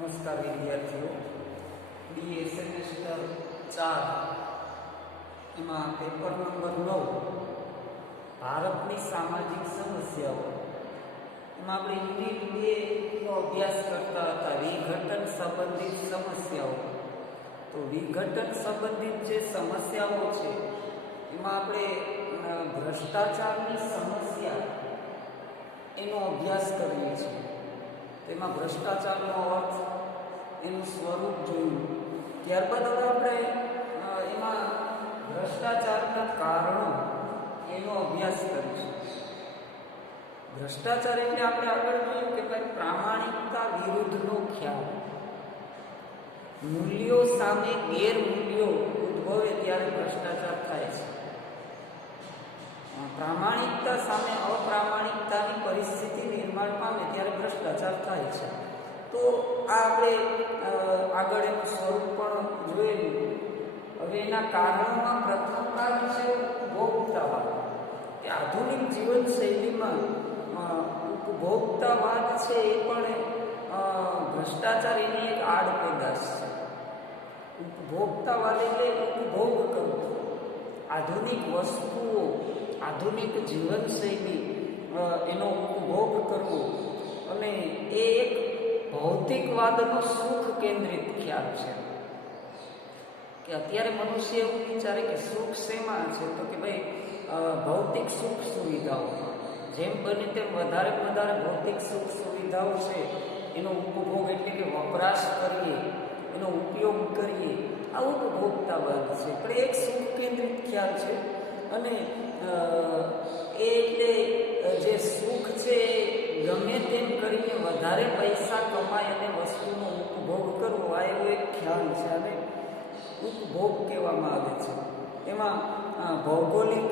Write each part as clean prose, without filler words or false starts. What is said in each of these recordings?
નમસ્કાર વિદ્યાર્થીઓ, BA semester 4 એમાં પેપર નંબર 9 ભારતની સામાજિક સમસ્યાઓ એમાં આપણે યુનિટ 2 નો અભ્યાસ કરતા હતા. વિઘટન સંબંધિત સમસ્યાઓ. તો વિઘટન સંબંધિત જે સમસ્યાઓ છે એમાં આપણે ભ્રષ્ટાચારની સમસ્યા એનો અભ્યાસ કરીએ છીએ. તેમાં ભ્રષ્ટાચારનો અર્થ, એનું સ્વરૂપ જોયું. ત્યારબાદ હવે આપણે એમાં ભ્રષ્ટાચારના કારણો એનો અભ્યાસ કરીશું. ભ્રષ્ટાચાર એટલે આપણે આગળ જોયું કે ભાઈ પ્રામાણિકતા વિરુદ્ધનો ખ્યાલ. મૂલ્યો સામે ગેરમૂલ્યો ઉદ્ભવે ત્યારે ભ્રષ્ટાચાર થાય છે. પ્રામાણિકતા સામે અપ્રામાણિકતાની પરિસ્થિતિ નિર્માણ પામે ત્યારે ભ્રષ્ટાચાર થાય છે. તો આ આપણે આગળ એનું સ્વરૂપ પણ જોયેલું. હવે એના કારણોમાં પ્રથમ કારણ છે ઉપભોક્તાવાદ. કે આધુનિક જીવનશૈલીમાં ઉપભોક્તાવાદ છે એ પણ ભ્રષ્ટાચાર એની એક આડ પેદાશ છે. ઉપભોક્તાવાદ એટલે ઉપભોગ કરવો. આધુનિક વસ્તુઓ, આધુનિક જીવનશૈલી એનો ઉપભોગ કરવો, અને એ એક ભૌતિકવાદનો સુખ કેન્દ્રિત ખ્યાલ છે. કે અત્યારે મનુષ્ય એવું વિચારે કે સુખ શેમાં છે, તો કે ભાઈ ભૌતિક સુખ સુવિધાઓ. જેમ બને તેમ વધારે ભૌતિક સુખ સુવિધાઓ છે એનો ઉપભોગ એટલે કે વપરાશ કરીએ, એનો ઉપયોગ કરીએ, આ ઉપભોક્તાવાદ છે. પણ એક સુખ કેન્દ્રિત ખ્યાલ છે. અને એ એટલે જે સુખ છે ગમે તેમ કરીને વધારે પૈસા કમાય અને વસ્તુનો ઉપભોગ કરવો, આ એવો એક ખ્યાલ છે. અને ઉપભોગ કહેવામાં આવે છે. એમાં ભૌગોલિક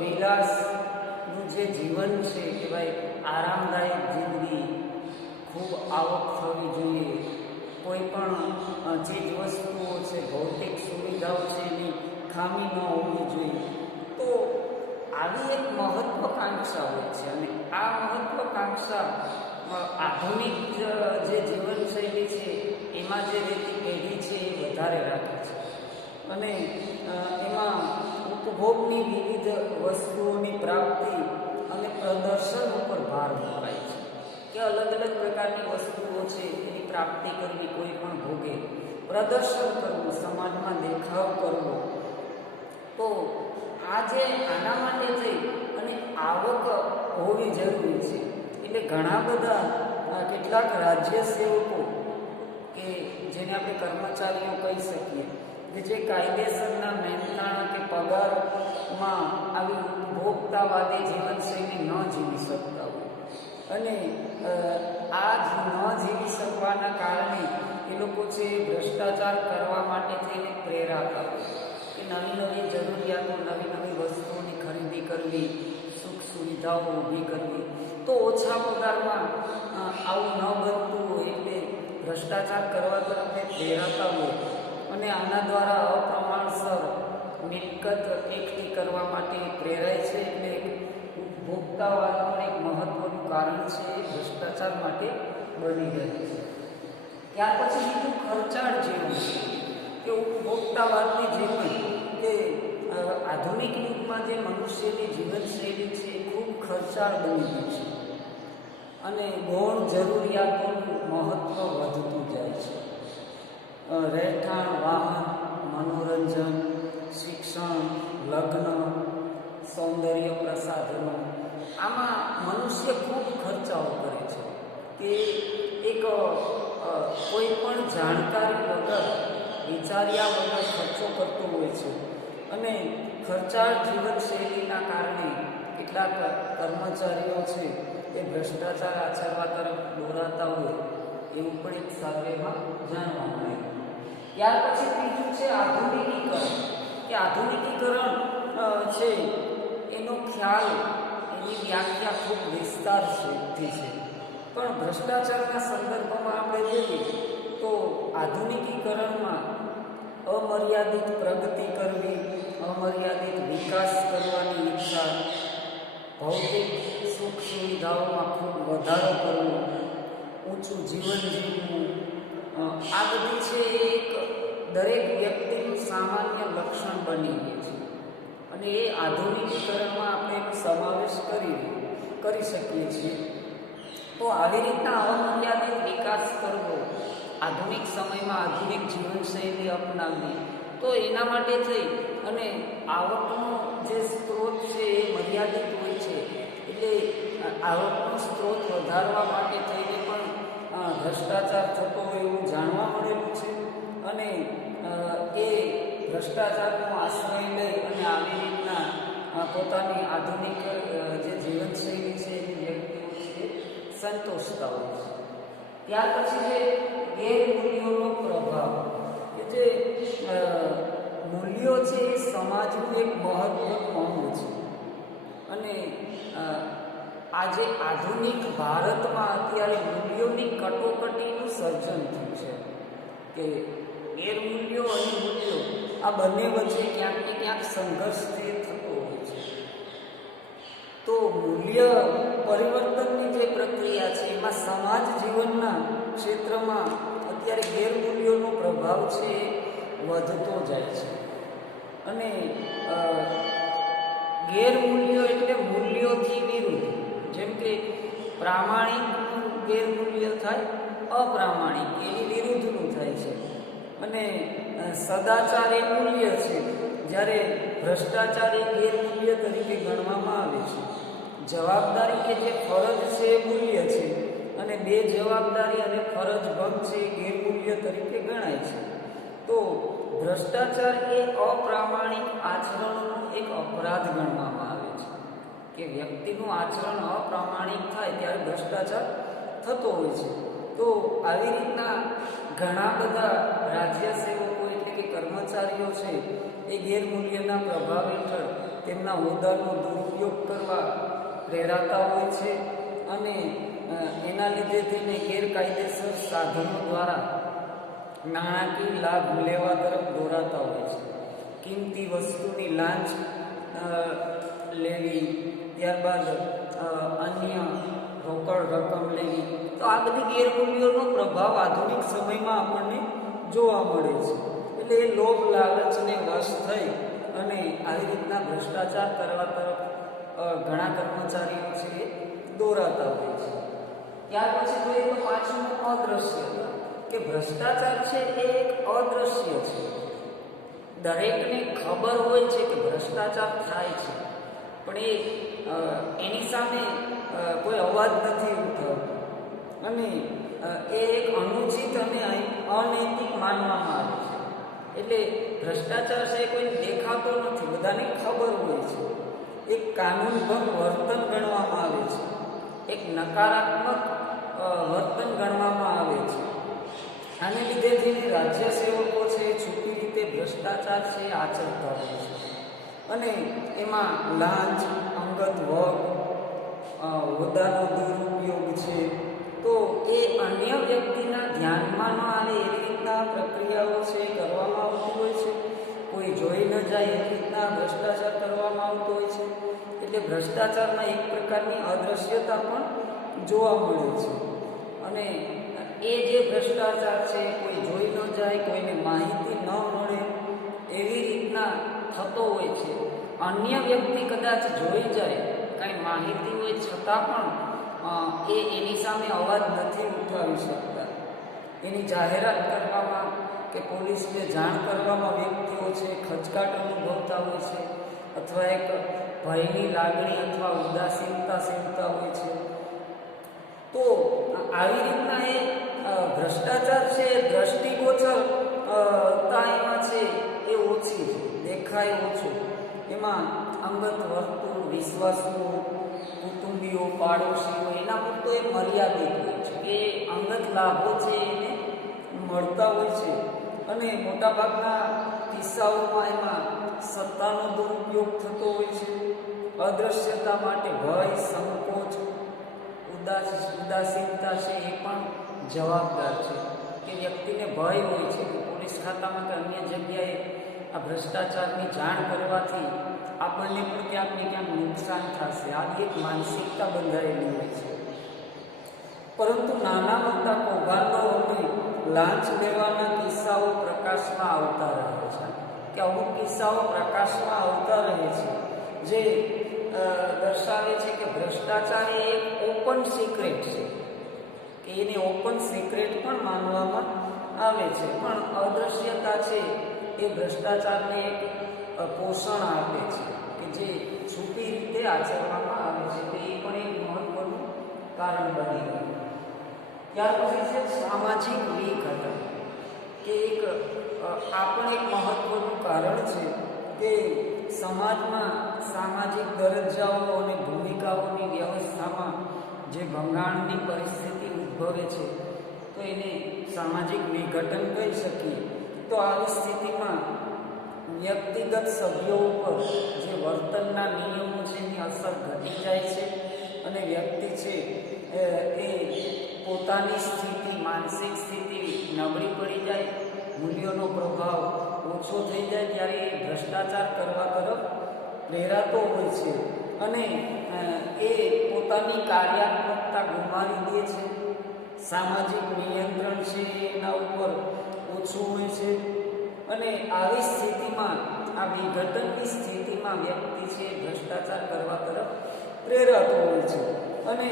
વિલાસનું જે જીવન છે કે ભાઈ આરામદાયક જિંદગી, ખૂબ આવક થવી જોઈએ, કોઈ પણ ચીજ વસ્તુઓ છે, ભૌતિક સુવિધાઓ છે એની ખામી ન હોવી જોઈએ. તો આવી એક મહત્વકાંક્ષા હોય છે. અને આ મહત્વકાંક્ષા આધુનિક જે જીવનશૈલી છે એમાં જે રહેતી પેઢી છે એ વધારે રાખે છે. અને એમાં ઉપભોગની વિવિધ વસ્તુઓની પ્રાપ્તિ અને પ્રદર્શન ઉપર ભાર મુકાય છે. કે અલગ અલગ પ્રકારની વસ્તુઓ છે એની પ્રાપ્તિ કરવી, કોઈ પણ ભોગે પ્રદર્શન કરવું, સમાજમાં દેખાવ કરવો. તો આજે આના માટે થઈ અને આવક હોવી જરૂરી છે. એટલે ઘણા બધા કેટલાક રાજ્ય સેવકો કે જેને આપણે કર્મચારીઓ કહી શકીએ, કે જે કાયદેસરના મહેનતાણા કે પગારમાં આવી ઉપભોક્તાવાદી જીવનશૈલી ન જીવી શકતા હોય, અને આ જ ન જીવી શકવાના કારણે એ લોકો છે ભ્રષ્ટાચાર કરવા માટે થઈને પ્રેરાતા હોય. કે નવી જરૂરિયાતો, નવી વસ્તુઓની ખરીદી કરવી, સુખ સુવિધાઓ ઊભી કરવી. તો ઓછા પગારમાં આવું ન બનતું હોય એટલે ભ્રષ્ટાચાર કરવા તરફ પ્રેરાતા હોય. અને આના દ્વારા અપ્રમાણસર મિલકત એકઠી કરવા માટે પ્રેરાય છે. એટલે ઉપભોક્તાવાદ પણ એક મહત્વનું કારણ છે, એ ભ્રષ્ટાચાર માટે બની રહે છે. ત્યાર પછી બીજું ખર્ચાળ જીવન છે. કે ઉપભોક્તાવાદની જીવન કે આધુનિક યુગમાં જે મનુષ્યની જીવનશૈલી છે એ ખૂબ ખર્ચાળ બની ગઈ છે. અને ગૌણ જરૂરિયાતોનું મહત્વ વધતું જાય છે. રહેઠાણ, વાહન, મનોરંજન, શિક્ષણ, લગ્ન, સૌંદર્ય પ્રસાધનો, આમાં મનુષ્ય ખૂબ ખર્ચાઓ કરે છે. કે એક કોઈ પણ જાણકારી વગર, વિચાર્યા વગર ખર્ચો કરતો હોય છે. અને ખર્ચાળ જીવનશૈલીના કારણે કેટલાક કર્મચારીઓ છે એ ભ્રષ્ટાચાર આચરવા તરફ દોરાતા હોય એવું પણ એક સર્વેમાં જાણવા મળ્યું. ત્યાર પછી ત્રીજું છે આધુનિકીકરણ. કે આધુનિકીકરણ છે એનો ખ્યાલ, એની વ્યાખ્યા ખૂબ વિસ્તારથી છે. પણ ભ્રષ્ટાચારના સંદર્ભમાં આપણે જોઈએ તો આધુનિકીકરણમાં અમર્યાદિત પ્રગતિ કરવી, અમર્યાદિત વિકાસ કરવાની ઈચ્છા, ભૌતિક સુખ સુવિધાઓમાં ખૂબ વધારો કરવો, ઊંચું જીવન જીવવું, આ બધી છે એક દરેક વ્યક્તિનું સામાન્ય લક્ષણ બની ગયું છે અને એ આધુનિકીકરણમાં આપણે એનો સમાવેશ કરી શકીએ છીએ. તો આવી રીતના અમર્યાદિત વિકાસ કરવો, આધુનિક સમયમાં આધુનિક જીવનશૈલી અપનાવવી, તો એના માટે થઈ અને આવકનો જે સ્ત્રોત છે એ મર્યાદિત હોય છે, એટલે આવકનો સ્ત્રોત વધારવા માટે થઈને પણ ભ્રષ્ટાચાર થતો હોય એવું જાણવા મળેલું છે. અને એ ભ્રષ્ટાચારનો આશ્રય લઈ અને આવી રીતના પોતાની આધુનિક જે જીવનશૈલી છે એની વ્યક્તિઓ છે સંતોષતા હોય છે. ત્યાર પછી છે ગેરમૂલ્યોનો પ્રભાવ, કે જે મૂલ્યો છે એ સમાજનું એક મહત્વનું અંગ છે. અને આજે આધુનિક ભારતમાં અત્યારે મૂલ્યોની કટોકટીનું સર્જન થયું છે કે ગેરમૂલ્યો અને મૂલ્યો આ બંને વચ્ચે ક્યાંક ને ક્યાંક સંઘર્ષ થતો હોય છે. તો મૂલ્ય પરિવર્તનની જે પ્રક્રિયા છે એમાં સમાજ જીવનના ક્ષેત્રમાં અત્યારે ગેરમૂલ્યોનો પ્રભાવ છે વધતો જાય છે. અને ગેરમૂલ્યો એટલે મૂલ્યોથી વિરુદ્ધ, જેમ કે પ્રામાણિકનું ગેરમૂલ્ય થાય, અપ્રામાણિક એની વિરુદ્ધનું થાય છે. અને સદાચાર એ મૂલ્ય છે, જ્યારે ભ્રષ્ટાચાર એ ગેરમૂલ્ય તરીકે ગણવામાં આવે છે. જવાબદારી કે જે ફરજ છે એ મૂલ્ય છે, અને બેજવાબદારી અને ફરજ ભંગ છે એ ગેરમૂલ્ય તરીકે ગણાય છે. તો ભ્રષ્ટાચાર એ અપ્રામાણિક આચરણનો એક અપરાધ ગણવામાં આવે છે, કે વ્યક્તિનું આચરણ અપ્રામાણિક થાય ત્યારે ભ્રષ્ટાચાર થતો હોય છે. તો આવી રીતના ઘણા બધા રાજ્ય સેવકો એટલે કે કર્મચારીઓ છે એ ગેરમૂલ્યના પ્રભાવ હેઠળ તેમના હોદ્દાનો દુરુપયોગ કરવા પ્રેરાતા હોય છે. અને એના લીધે તેને ગેરકાયદેસર સાધનો દ્વારા નાણાકીય લાભ લેવા તરફ દોરાતા હોય છે. કિંમતી વસ્તુની લાંચ લેવી, ત્યારબાદ અન્ય રોકડ રકમ લેવી, તો આ બધી ગેરમૂલ્યોનો પ્રભાવ આધુનિક સમયમાં આપણને જોવા મળે છે. એટલે એ લોભ લાલચને વશ થઈ અને આવી રીતના ભ્રષ્ટાચાર કરવા તરફ ઘણા કર્મચારીઓ છે એ દોરાતા હોય છે. ત્યાર પછી જોઈએ તો પાછું અદ્રશ્યતા, કે ભ્રષ્ટાચાર છે એ એક અદ્રશ્ય છે. દરેકને ખબર હોય છે કે ભ્રષ્ટાચાર થાય છે, પણ એની સામે કોઈ અવાજ નથી ઉઠાવતો અને એ એક અનુચિત અને અનૈતિક માનવામાં આવે છે. એટલે ભ્રષ્ટાચાર છે કોઈ દેખાતો નથી, બધાને ખબર હોય છે. એક કાનૂનભંગ વર્તન ગણવામાં આવે છે, એક નકારાત્મક વર્તન ગણવામાં આવે છે. આને લીધે જે રાજ્ય સેવકો છે એ છુપી રીતે ભ્રષ્ટાચાર છે આચરતા હોય છે. અને એમાં લાંચ, અંગત વગ, હોદ્દાનો દુરુપયોગ છે, તો એ અન્ય વ્યક્તિના ધ્યાનમાં ન આવે એવી રીતના પ્રક્રિયાઓ છે કરવામાં આવતી હોય છે. કોઈ જોઈ ન જાય એવી રીતના ભ્રષ્ટાચાર કરવામાં આવતો હોય છે. એટલે ભ્રષ્ટાચારમાં એક પ્રકારની અદ્રશ્યતા પણ જોવા મળે છે. અને એ જે ભ્રષ્ટાચાર છે કોઈ જોઈ ન જાય, કોઈને માહિતી ન મળે એવી રીતના થતો હોય છે. અન્ય વ્યક્તિ કદાચ જોઈ જાય, કાંઈ માહિતી હોય છતાં પણ એની સામે અવાજ નથી ઉઠાવી શકતા. એની જાહેરાત કરવામાં કે પોલીસને જાણ કરવામાં વ્યક્તિઓ છે ખચકાટ અનુભવતા હોય છે, અથવા એક ભયની લાગણી અથવા ઉદાસીનતા સેવતા હોય છે. તો આવી રીતના એ ભ્રષ્ટાચાર છે દ્રષ્ટિગોચરતા એમાં છે એ ઓછી છે, દેખાય ઓછું. એમાં અંગત વર્તુળ, વિશ્વાસુ, કુટુંબીઓ, પાડોશીઓ એના પૂરતો એ મર્યાદિત હોય છે કે અંગત લાભો છે એને મળતા હોય છે. અને મોટાભાગના કિસ્સાઓમાં એમાં સત્તાનો દુરુપયોગ થતો હોય છે. અદ્રશ્યતા માટે ભય, સંકોચ, ઉદાસીનતા છે એ પણ જવાબદાર છે. કે વ્યક્તિને ભય હોય છે કે પોલીસ ખાતામાં કે અન્ય જગ્યાએ આ ભ્રષ્ટાચારની જાણ કરવાથી આપણને પણ ક્યાંક ને ક્યાંક નુકસાન થશે, આવી એક માનસિકતા બંધાયેલી હોય છે. પરંતુ નાના મોટા કૌભાંડો અને લાંચ લેવાના કિસ્સાઓ પ્રકાશમાં આવતા રહે છે, કે અમુક કિસ્સાઓ પ્રકાશમાં આવતા રહે છે જે દર્શાવે છે કે ભ્રષ્ટાચાર એ એક ઓપન સિક્રેટ છે, કે એને ઓપન સિક્રેટ પણ માનવામાં આવે છે. પણ અદ્રશ્યતા છે એ ભ્રષ્ટાચારને એક પોષણ આપે છે, કે જે છુપી રીતે આચરવામાં આવે છે, તો એ પણ એક મહત્વનું કારણ બની ગયું. ત્યાર પછી છે સામાજિક વિઘટન, કે આ પણ એક મહત્વનું કારણ છે કે સમાજમાં સામાજિક દરજ્જાઓ અને ભૂમિકાઓની વ્યવસ્થામાં જે ભંગાણની પરિસ્થિતિ ઉદ્ભવે છે તો એને સામાજિક વિઘટન કહી શકીએ. તો આવી સ્થિતિમાં વ્યક્તિગત સભ્યો ઉપર જે વર્તનના નિયમો છે એની અસર ઘટી જાય છે અને વ્યક્તિ છે એ પોતાની સ્થિતિ, માનસિક સ્થિતિ નબળી પડી જાય, મૂલ્યોનો પ્રભાવ ઓછો થઈ જાય, ત્યારે એ ભ્રષ્ટાચાર કરવા તરફ પ્રેરાતો હોય છે અને એ પોતાની કાર્યાત્મકતા ગુમાવી દે છે. સામાજિક નિયંત્રણ છે એના ઉપર ઓછું હોય છે અને આવી સ્થિતિમાં, આ વિઘટનની સ્થિતિમાં વ્યક્તિ છે ભ્રષ્ટાચાર કરવા તરફ પ્રેરાતો હોય છે અને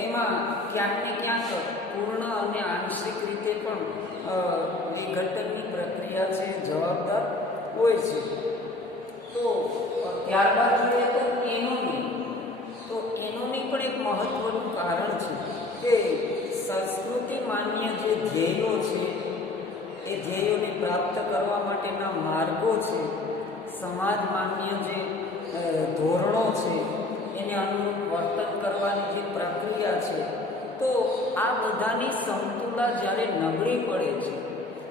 એમાં ક્યાંક ને ક્યાંક પૂર્ણ અને આંશિક રીતે પણ વિઘટનની પ્રક્રિયા છે જવાબદાર હોય છે. તો ત્યારબાદ જોઈએ તો એનોની પણ એક મહત્વનું કારણ છે કે સંસ્કૃતિ માન્ય જે ધ્યેયો છે એ ધ્યેયોને પ્રાપ્ત કરવા માટેના માર્ગો છે, સમાજ માન્ય જે ધોરણો છે એને અનુરૂપ વર્તન કરવાની જે પ્રક્રિયા છે, તો આ બધાની સમતુલા જ્યારે નબળી પડે છે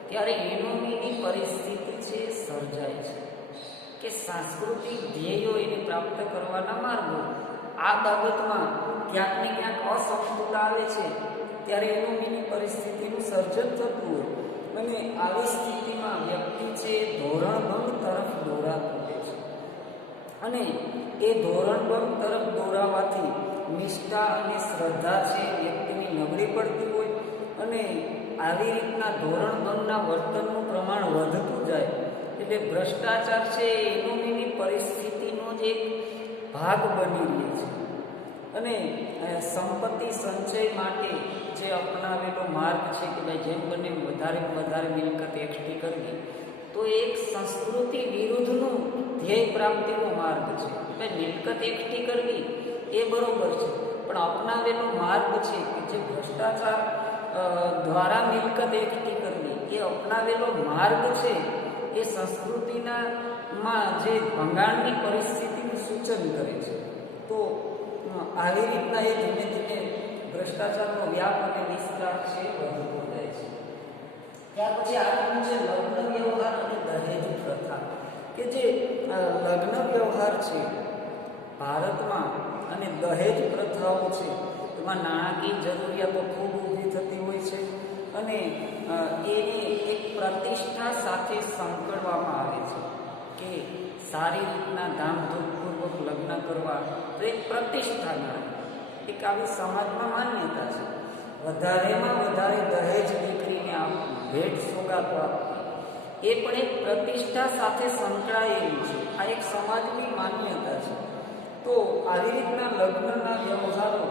ત્યારે એનોમીની પરિસ્થિતિ છે સર્જાય છે, કે સાંસ્કૃતિક ધ્યેયો એને પ્રાપ્ત કરવાના માર્ગો આ બાબતમાં ક્યાંક ને ક્યાંક અસમતુલા આવે છે ત્યારે એનોમીની પરિસ્થિતિનું સર્જન થતું હોય અને આવી સ્થિતિમાં વ્યક્તિ છે ધોરણભંગ તરફ દોરાતું હોય છે અને એ ધોરણભંગ તરફ દોરાવાથી નિષ્ઠા અને શ્રદ્ધા છે વ્યક્તિની નબળી પડતી હોય અને આવી રીતના ધોરણભંગના વર્તનનું પ્રમાણ વધતું જાય એટલે ભ્રષ્ટાચાર છે એનોમીની પરિસ્થિતિનો જ એક ભાગ બની રહે છે. અને સંપત્તિ સંચય માટે જે અપનાવેલો માર્ગ છે કે ભાઈ જેમ બને વધારે મિલકત એકઠી કરવી, તો એક સંસ્કૃતિ વિરુદ્ધનું ધ્યેય પ્રાપ્તિનો માર્ગ છે. ભાઈ મિલકત એકઠી કરવી એ બરોબર છે, પણ અપનાવેલો માર્ગ છે કે જે ભ્રષ્ટાચાર દ્વારા મિલકત એકઠી કરવી, એ અપનાવેલો માર્ગ છે એ સંસ્કૃતિમાં જે ભંગાણની પરિસ્થિતિનું સૂચન કરે છે. તો આવી રીતના એ ધીમે ધીમે ભ્રષ્ટાચારનો વ્યાપ અને વિસ્તાર છે વધતો જાય છે. ત્યાર પછી આગળનું છે લગ્ન વ્યવહાર અને દહેજ પ્રથા, કે જે લગ્ન વ્યવહાર છે ભારતમાં અને દહેજ પ્રથાઓ છે એમાં નાણાકીય જરૂરિયાતો ખૂબ ઊભી થતી હોય છે અને એને એક પ્રતિષ્ઠા સાથે સંકળવામાં આવે છે કે સારી રીતના ધામધૂમપૂર્વક લગ્ન કરવા તો એક પ્રતિષ્ઠા ગણાય, એક આવી સમાજમાં માન્યતા છે. વધારેમાં વધારે દહેજ દીકરીને આપવું, ભેટ સોગાતો આપવી, એ પણ એક પ્રતિષ્ઠા સાથે સંકળાયેલું છે. આ એક સમાજની માન્યતા છે. તો આવી રીતના લગ્નના વ્યવહારો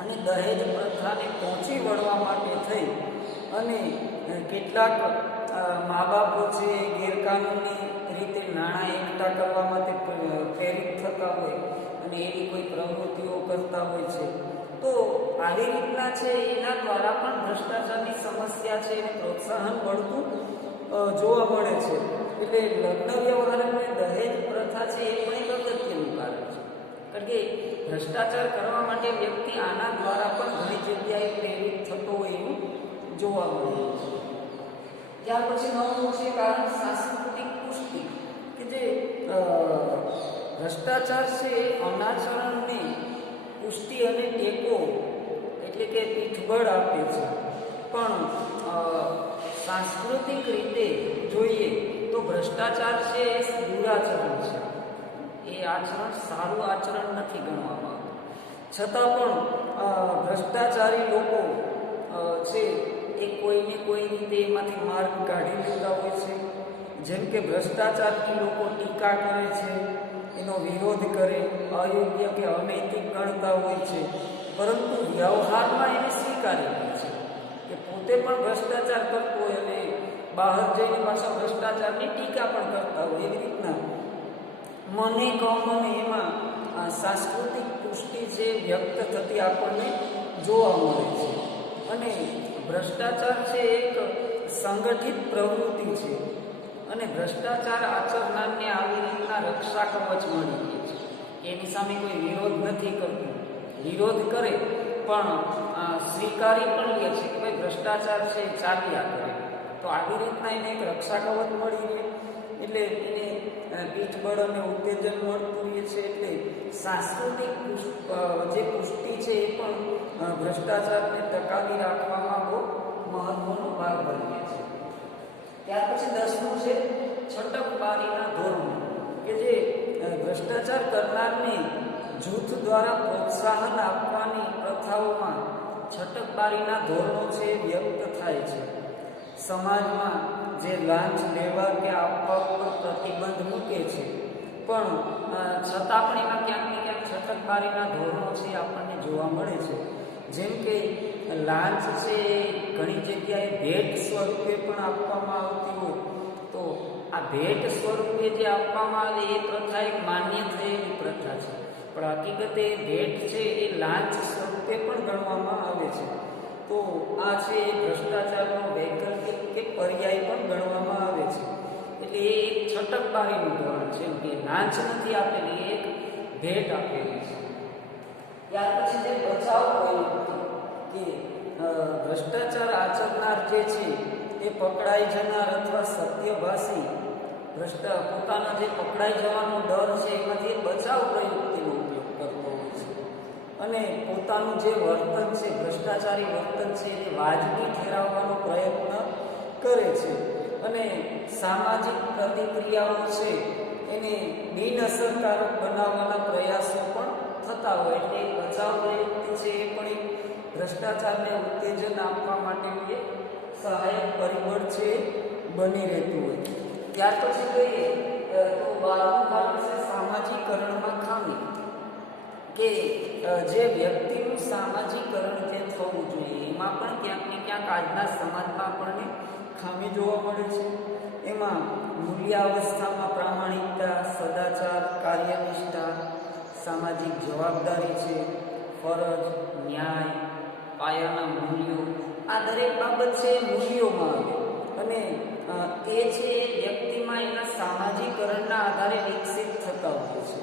અને દહેજ પ્રથાને પહોંચી વળવા માટે થઈ અને કેટલાક મા બાપો છે ગેરકાનૂની રીતે નાણાં એકઠા કરવા માટે પ્રેરિત થતા હોય અને એવી કોઈ પ્રવૃત્તિઓ કરતા હોય છે. તો આવી રીતના છે એના દ્વારા પણ ભ્રષ્ટાચારની સમસ્યા છે એને પ્રોત્સાહન મળતું જોવા મળે છે. એટલે લગ્ન વ્યવહાર અને દહેજ પ્રથા છે એ પણ એક અગત્યનું કારણ છે, કારણ કે ભ્રષ્ટાચાર કરવા માટે વ્યક્તિ આના દ્વારા પણ ઘણી જગ્યાએ પ્રેરિત થતો હોય એવું જોવા મળે છે. ત્યાર પછી નવમું છે કારણ સાંસ્કૃતિક પુષ્ટિ, કે જે ભ્રષ્ટાચાર છે એ અનાચરણને પુષ્ટિ અને ટેકો એટલે કે પીઠબળ આપે છે. પણ સાંસ્કૃતિક રીતે જોઈએ તો ભ્રષ્ટાચાર છે એ દુરાચરણ છે, એ આચરણ સારું આચરણ નથી ગણવામાં આવતું. છતાં પણ ભ્રષ્ટાચારી લોકો છે એ એ કોઈને કોઈ રીતે એમાંથી માર્ગ કાઢી લેતા હોય છે. જેમ કે ભ્રષ્ટાચારની લોકો ટીકા કરે છે, એનો વિરોધ કરે, અયોગ્ય કે અનૈતિક ગણતા હોય છે, પરંતુ વ્યવહારમાં એને સ્વીકારી લે છે કે પોતે પણ ભ્રષ્ટાચાર કરતો હોય અને બહાર જઈને પાછા ભ્રષ્ટાચારની ટીકા પણ કરતા હોય. એવી રીતના મને કમને એમાં સાંસ્કૃતિક પુષ્ટિ જે વ્યક્ત થતી આપણને જોવા મળે છે. અને ભ્રષ્ટાચાર છે એક સંગઠિત પ્રવૃત્તિ છે અને ભ્રષ્ટાચાર આચરનારને આવી રીતના રક્ષા કવચ મળી રહે છે. એની સામે કોઈ વિરોધ નથી કરતું, વિરોધ કરે પણ સ્વીકારી પણ લે છે કે ભાઈ ભ્રષ્ટાચાર છે ચાલ્યા કરે. તો આવી રીતના એને એક રક્ષા કવચ મળી રહે, એટલે એને પીઠબળ અને ઉત્તેજન મળતું રહે છે. એટલે સાંસ્કૃતિક જે પુષ્ટિ છે એ પણ ભ્રષ્ટાચારને ટકાવી રાખવામાં બહુ મહત્વનો ભાગ ભજવે છે. ત્યાર પછી 10મું છે છટકબારીના ધોરણો, કે જે ભ્રષ્ટાચાર કરનારને જૂથ દ્વારા પ્રોત્સાહન આપવાની પ્રથાઓમાં છટકબારીના ધોરણો છે વ્યક્ત થાય છે. સમાજમાં જે લાંચ લેવા કે આપવા ઉપર પ્રતિબંધ મૂકે છે, પણ છતાં પણ એમાં ક્યાંક ને ક્યાંક છટકબારીના ધોરણો છે આપણને જોવા મળે છે. જેમ કે લાંચ છે ઘણી જગ્યાએ ભેટ સ્વરૂપે પણ આપવામાં આવતી હોય, તો આ ભેટ સ્વરૂપે જે આપવામાં આવે એ પ્રથા એક માન્ય થયેલી પ્રથા છે, પણ હકીકતે ભેટ છે એ લાંચ સ્વરૂપે પણ ગણવામાં આવે છે. તો આ છે એ ભ્રષ્ટાચારનો વૈકલ્પિક કે પર્યાય પણ ગણવામાં આવે છે. એટલે એ એક છટકબારીનું ધોરણ છે કે લાંચ નથી આપેલી, એક ભેટ આપેલી છે. ત્યાર પછી જે બચાવ પ્રયુક્તિ, કે ભ્રષ્ટાચાર આચરનાર જે છે એ પકડાઈ જનાર અથવા સત્યભાષી પોતાના જે પકડાઈ જવાનો ડર છે એમાંથી બચાવ પ્રયુક્તિનો ઉપયોગ કરતો હોય છે અને પોતાનું જે વર્તન છે, ભ્રષ્ટાચારી વર્તન છે, એને વાજબી ઠેરવવાનો પ્રયત્ન કરે છે અને સામાજિક પ્રતિક્રિયાઓ છે એને બિનઅસરકારક બનાવવાના પ્રયાસો પણ થતા હોય. એટલે બચાવ પ્રયુક્તિ છે એ પણ એક ભ્રષ્ટાચારને ઉત્તેજન આપવા માટેનું એક સહાયક પરિબળ છે બની રહેતું હોય. ત્યાર પછી જોઈએ તો 12મું કારણ છે સામાજિકરણમાં ખામી, કે જે વ્યક્તિનું સામાજિકરણ જે થવું જોઈએ એમાં પણ ક્યાંક ને ક્યાંક આજના સમાજમાં આપણને ખામી જોવા મળે છે. એમાં મૂલ્યાવસ્થામાં પ્રામાણિકતા, સદાચાર, કાર્યનિષ્ઠા, સામાજિક જવાબદારી છે, ફરજ, ન્યાય, પાયાના મૂલ્યો, આ દરેક બાબત છે મૂલ્યોમાં આવે અને એ છે વ્યક્તિમાં એના સામાજિકરણના આધારે વિકસિત થતા હોય છે.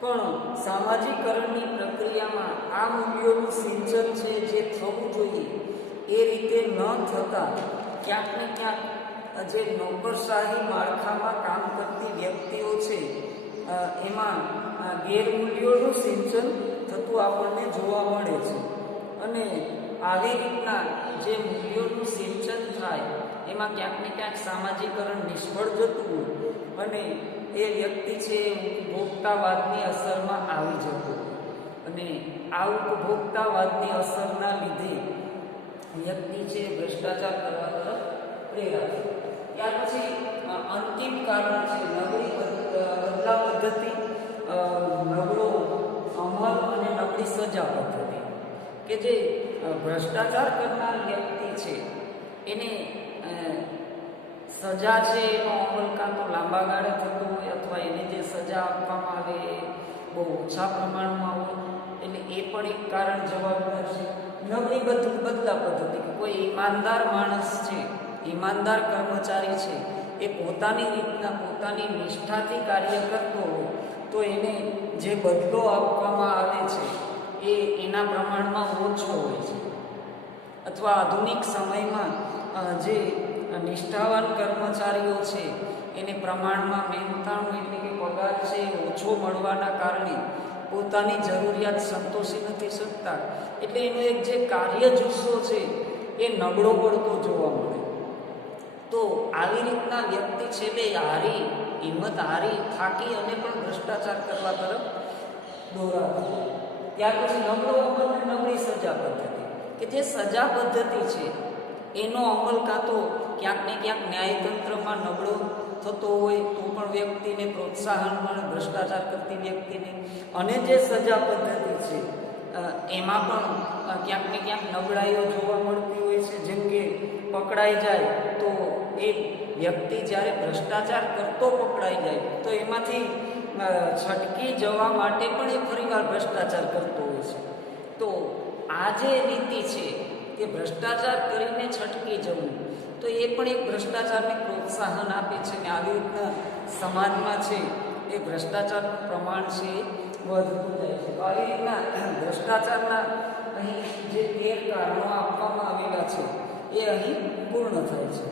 પણ સામાજિકરણની પ્રક્રિયામાં આ મૂલ્યોનું સિંચન છે જે થવું જોઈએ એ રીતે ન થતાં ક્યાંક ને ક્યાંક જે નોકરશાહી માળખામાં કામ કરતી વ્યક્તિઓ છે એમાં ગેરમૂલ્યોનું સિંચન થતું આપણને જોવા મળે છે. અને આવી રીતના જે મૂલ્યોનું સિંચન થાય એમાં ક્યાંક ને ક્યાંક સામાજિકરણ નિષ્ફળ જતું હોય અને એ વ્યક્તિ છે ઉપભોક્તાવાદની અસરમાં આવી જતો અને આ ઉપભોક્તાવાદની અસરના લીધે વ્યક્તિ છે ભ્રષ્ટાચાર કરવા તરફ પ્રેરાય. ત્યાર પછી અંતિમ કારણ છે નબળી બદલા પદ્ધતિ, નબળો અમલ અને નબળી સજા પદ્ધતિ, કે જે ભ્રષ્ટાચાર કરનાર વ્યક્તિ છે એને સજા છે એનો અમલ કાં તો લાંબા ગાળે થતો હોય અથવા એને જે સજા આપવામાં આવે એ બહુ ઓછા પ્રમાણમાં હોય, એટલે એ પણ એક કારણ જવાબદાર છે. નબળી બદલા પદ્ધતિ, કોઈ ઈમાનદાર માણસ છે, ઈમાનદાર કર્મચારી છે, એ પોતાની રીતના પોતાની નિષ્ઠાથી કાર્ય કરતો હોય તો એને જે બદલો આપવામાં આવે છે એ એના પ્રમાણમાં ઓછો હોય છે. અથવા આધુનિક સમયમાં જે નિષ્ઠાવાન કર્મચારીઓ છે એને પ્રમાણમાં મહેનતાણું એટલે કે પગાર છે ઓછો મળવાના કારણે પોતાની જરૂરિયાત સંતોષી નથી શકતા, એટલે એનો એક જે કાર્ય જુસ્સો છે એ નબળો પડતો જોવા મળે. તો આવી રીતના વ્યક્તિ છેલ્લે હિંમત હારી થાકી અને પણ ભ્રષ્ટાચાર કરવા તરફ દોરાતો. ત્યાર પછી નબળો અમલ અને નબળી સજા પદ્ધતિ, કે જે સજા પદ્ધતિ છે એનો અમલ કાં તો ક્યાંક ને ક્યાંક ન્યાયતંત્રમાં નબળો થતો હોય તો પણ વ્યક્તિને પ્રોત્સાહન મળે, ભ્રષ્ટાચાર કરતી વ્યક્તિને. અને જે સજા પદ્ધતિ છે એમાં પણ ક્યાંક ને ક્યાંક નબળાઈઓ જોવા મળતી હોય છે. જેમ કે પકડાઈ જાય તો એ વ્યક્તિ જ્યારે ભ્રષ્ટાચાર કરતો પકડાઈ જાય તો એમાંથી છટકી જવા માટે પણ એ ફરીવાર ભ્રષ્ટાચાર કરતો હોય છે. તો આ જે નીતિ છે કે ભ્રષ્ટાચાર કરીને છટકી જવું, તો એ પણ એક ભ્રષ્ટાચારને પ્રોત્સાહન આપે છે. ને આવી રીતના સમાજમાં છે એ ભ્રષ્ટાચારનું પ્રમાણ છે વધતું જાય છે. તો આવી રીતના ભ્રષ્ટાચારના અહીં જે 13 કારણો આપવામાં આવેલા છે એ અહીં પૂર્ણ થાય છે.